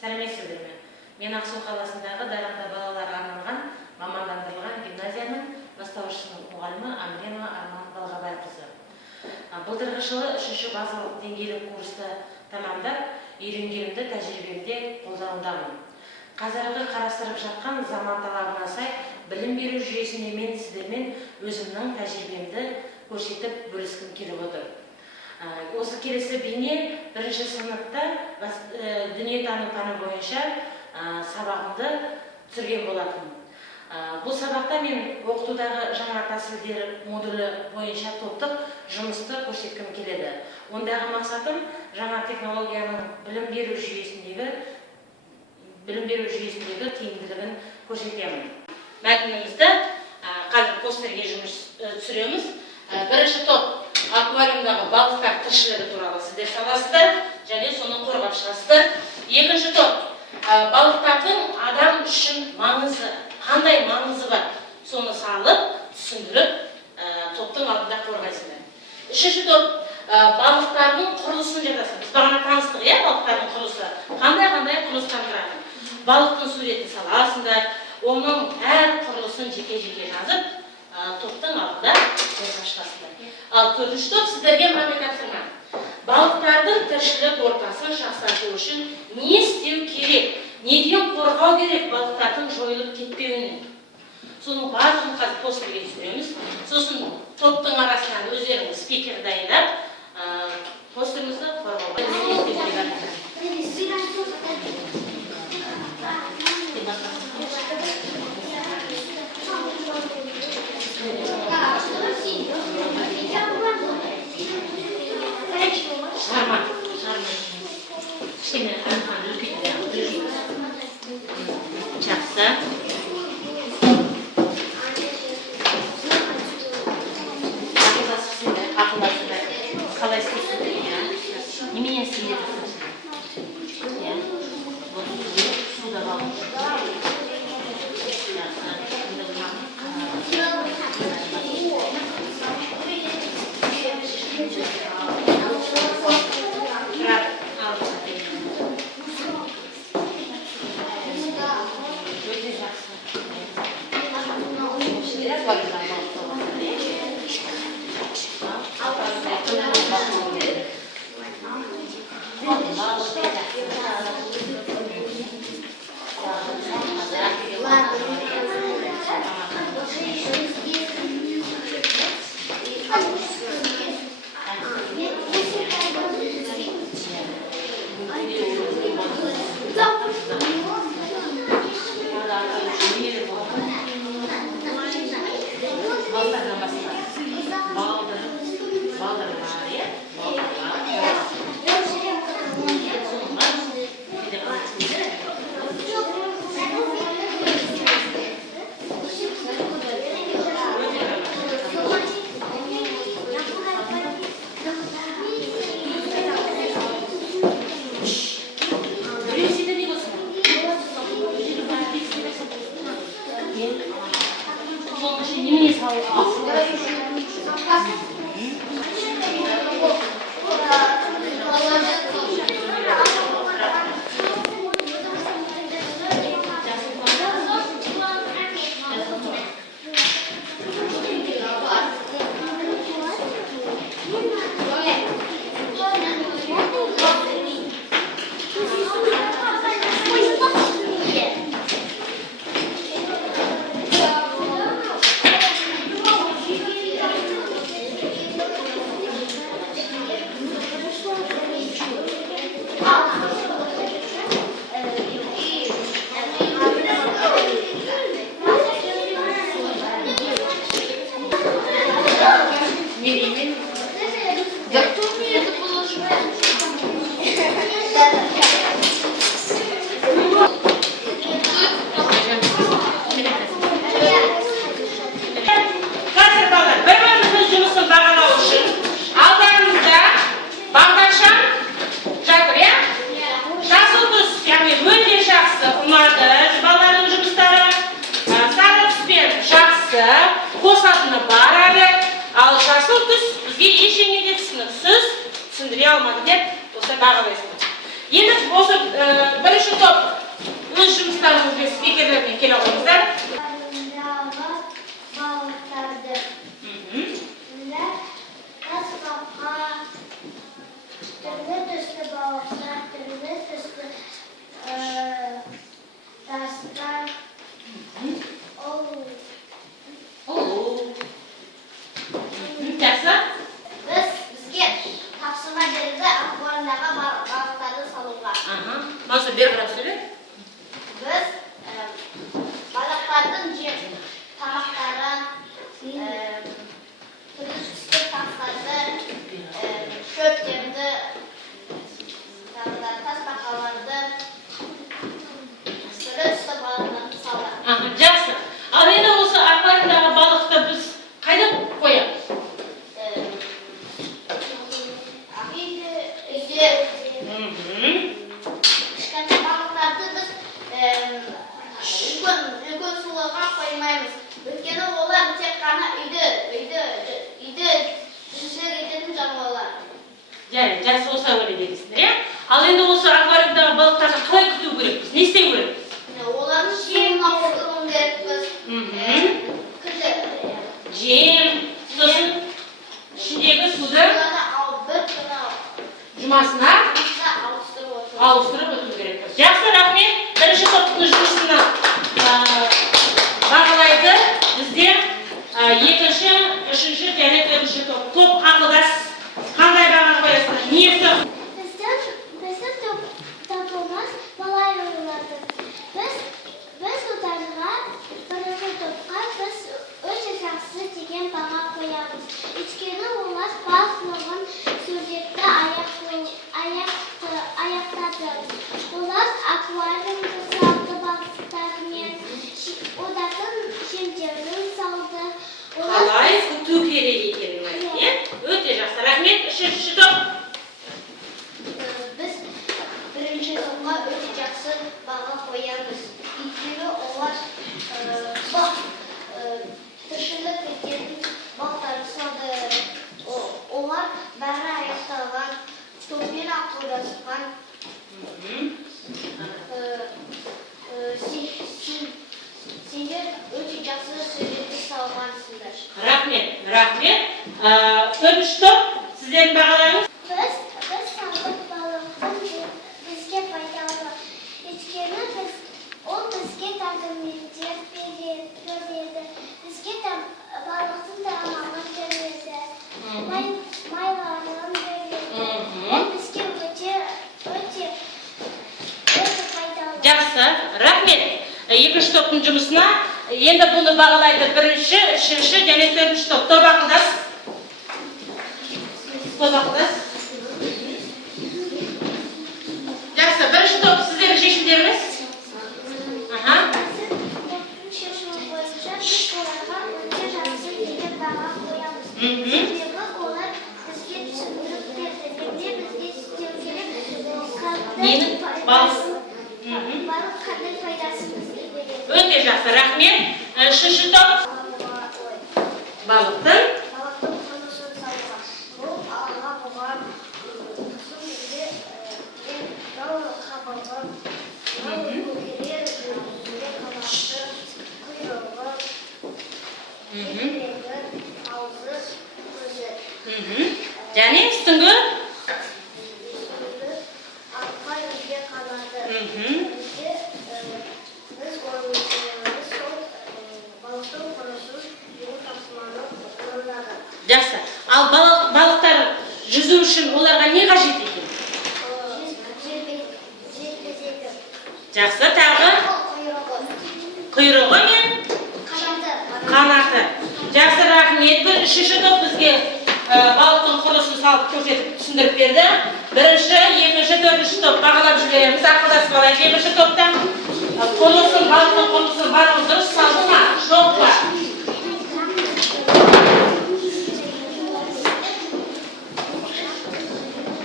Сәлеметсіздер ме? Мен Ақсу қаласындағы дарынды балаларға арналған мамандандырылған гимназияның бастауышының мұғалімі Амрема Арман Балғабайқызы. Былтырғы жылы 3-ші базалық деңгейлік курсты тамамдап, үйренгенімді тәжірибемде қолданудамын. Қазіргі қарастырып жатқан заман талабына сай білім беру жүйесінде мен сіздермен өзімнің тәжірибемді көрсетіп бөліскім келіп отыр. Осы келесі бейне 1-ші сыныпта дүниетану пәні бойынша сабағымды түсірген болатын. Бұл сабақта мен оқытудағы жаңа тәсілдер модулі бойынша топтық жұмысты көрсеткім келеді. Ондағы мақсатым жаңа технологияның білім беру жүйесіндегі тиімділігін көрсетемін. Мәтінімізді қазір постерге жұмыс түсіреміз. Бірінші топ аквариумдағы балықтар тіршілігі туралы сіздер саласыздар және соны қорғап шығасыздар. Екінші топ балықтардың адам үшін маңызы, қандай маңызы бар, соны салып, түсіндіріп, топтың алдында қорғайсыздар. Үшінші топ балықтардың құрылысын жазасыз. Біз бағана таныстық, балықтардың құрылысы. Қандай құрылыстан тұрады. Балықтың суретін саласыздар, оның әр құрылысын жеке-жеке жазып, топтың алдында қорғап шығасыздар. Ал 4-ші топ сіздерге мынандай тапсырма. Балықтардың тіршілік ортасын жақсарту үшін не істеу керек, неден қорғау керек балықтардың жойылып кетпеуінен. Соның барлығын қазір постерге түсіреміз. Сосын топтың арасынан өздеріңіз спикер дайындап, постерімізді қорғауға жақсы. Ақылдасыңдар. Қалай істейсіңдер? Неменен істейсіңдер? Суда балып. Қосатыны бар әлі, ал жасыл түс бізге ешеңеде түсініксіз түсіндіре алмады деп осылай бағалайсың. Енді осы бірінші топ өз жұмыстарыңызбен спикерлермен келе қойыңыздар. Masa bir qarab söyle. Biz balıklardan tamakların, turist tasları, çöplerdi, tasbakalardı, sırıtsa balıklarını salar. Жақсы. Ал енді осы аквариумдағы балықты біз қайда қоямыз? Үлкен суларға қоймаймыз. Өйткені олар тек қана үйді тіршілік ететін жануарлар. Жақсы осы өле дегенсіңдер, иә? Ал енді осы аквариумдағы балықтарды қалай күту керекпіз? Не істеу керекпіз? Олардың жемін ауыстыруын керекпіз. Жем, сосын ішіндегі суды жұмасына ауыстырып өту керекпіз. Жақсы, рахмет. Бірінші топтың жұмысына бағалайды. Бізде екінші, үшінші және төртінші топ. Топ ақылдас. Қандай баға қоясыздар? Ниесі? Біздің топымыз былай ойылады. Біз ұлдарға бірінші топқа біз өте жақсы деген баға қоямыз. Өйткені олар барлығын сурдетті аяқтады. Олар аквариумды салды балықтармен, олардың жемдерін салды. Қалай күту керек екенін айтты. Өте жақсы. Рахмет. Үшінші топ. Біз бірінші топқа өте жақсы баға қоямыз. Өйткені олар тіршілік ететін балықтарды салды. Олар бәрі аяқталған, топпен ақылдасқан. Сендер өте жақсы сөйлетіп салғансыңдар. Рахмет. Төртінші топ. Сіздердің бағаларыңыз? Біз салдық балықтың бізге пайдалы. Өйткені ол бізге тағамдер береді. Бізге балықтың тамағын береді. Майларын береді. Ол бізге өте пайдалы. Жақсы. Рахмет. Екінші топтың жұмысына енді бұны бағалайды бірінші, үшінші және төртінші топ. Топ ақылдас. Жақсы. Бірінші топ сіздердің шешімдеріңіз? Шешімі бойынша біз оларға өте жақсы деген баға қоямыз. Себебі олар бізге түсіндіріп берді. Бізге істеу керек. Балық қандай пайдасын бізге береді. Өте жақсы. Рахмет. Үшінші топ. Балықтың Құрылысын салуға. Бұл алға бұған құсын үйде бауырға балған, бауыр көкелер, жүрек қабақты, құйрығы, еңбегі, аузы, көзі. және үстіңгі Артқа үйге қанады. Біз ойымыз сол балықтың құрысын жүрек тапсырманы орындады. жақсы. Ал балықтар жүзу үшін оларға не қажет екен? Жақсы. Тағы құйрығы мен қанаты. Жақсы, рахмет. Үшінші топ бізге балықтың құрылысын салып көрсетіп түсіндіріп берді. Бірінші, екінші, төртінші топ бағалап жібереміз. Ақылдасып алайық. Екінші топтан балықтың құрылысын барлығы дұрыс салды ма? Жоқ па?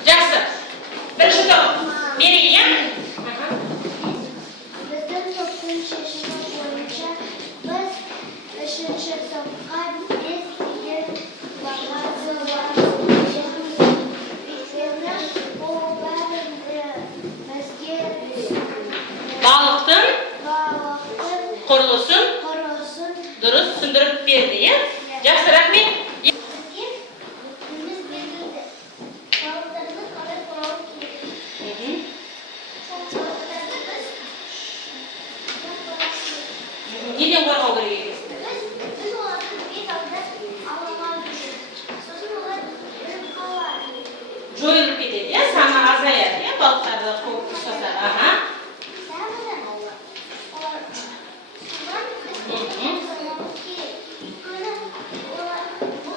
Жақсы. Бірінші топ. Берейін, иә? Біздің топтың шешімі бойынша біз үшінші топқа бес деген баға қоямыз. Өйткені ол бәрінде берді, иә? Жақсы, рахмет. Бізге күніміз берілді. Балықтарды қалай қорғау керек? Балықтарды біз Неден қорғау керек екенсің? біз оларды бет алдында аламау керек. Сосын олар өліп қалады. Жойылып кетеді, иә? Саны азаяды, иә? Балықтарды көп ұстаса. Аха. Сәмілі олар судан біз қорғауымыз керек. Өйткені олар су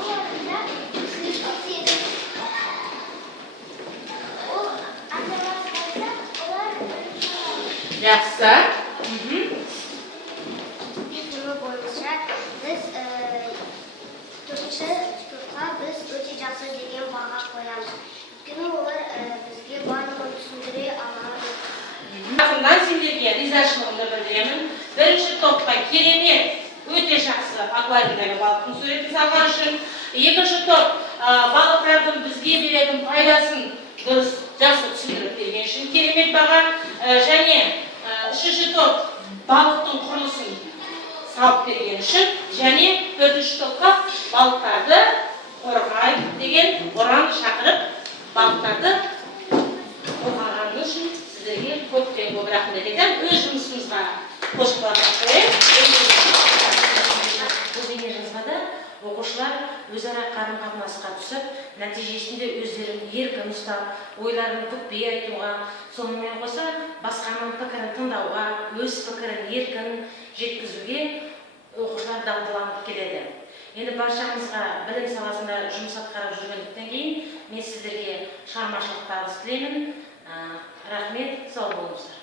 оларда слишком тегіс. Ол антимаз болса, олар өліп қалады. Жақсы. Фильмі бойынша біз төртқа біз өте жақсы деген баға қоямыз. Өйткені олар бізге барлығын түсіндіре алады. Ақындан сендерге ризашылығымды білдіремін. Бірінші топқа керемет, өте жақсы аквариумдағы балықтың суретін салған үшін. Екінші топ балықтардың бізге беретін пайдасын дұрыс жақсы түсіндіріп берген үшін керемет баға. Және үшінші топ балықтың құрылысын салып берген үшін. Және төртінші топқа балықтарды қорғай деген ұран шақырып балықтарды қорғағаны үшін сіздерге көптен көп рахмет айтамын. Өз жұмысымызға қосылып қояйық. Бұл семинарымызда оқушылар өзара қарым-қатынасқа түсіп, нәтижесінде өздерін еркін ұстап, ойларын бүкпей айтуға, сонымен қоса басқаның пікірін тыңдауға, өз пікірін еркін жеткізуге оқушылар дағдыланып келеді. Енді баршамызға білім саласында жұмыс атқарып жүргендіктен кейін мен сіздерге шығармашылық табыс тілеймін. Рахмет, сау болыңыздар.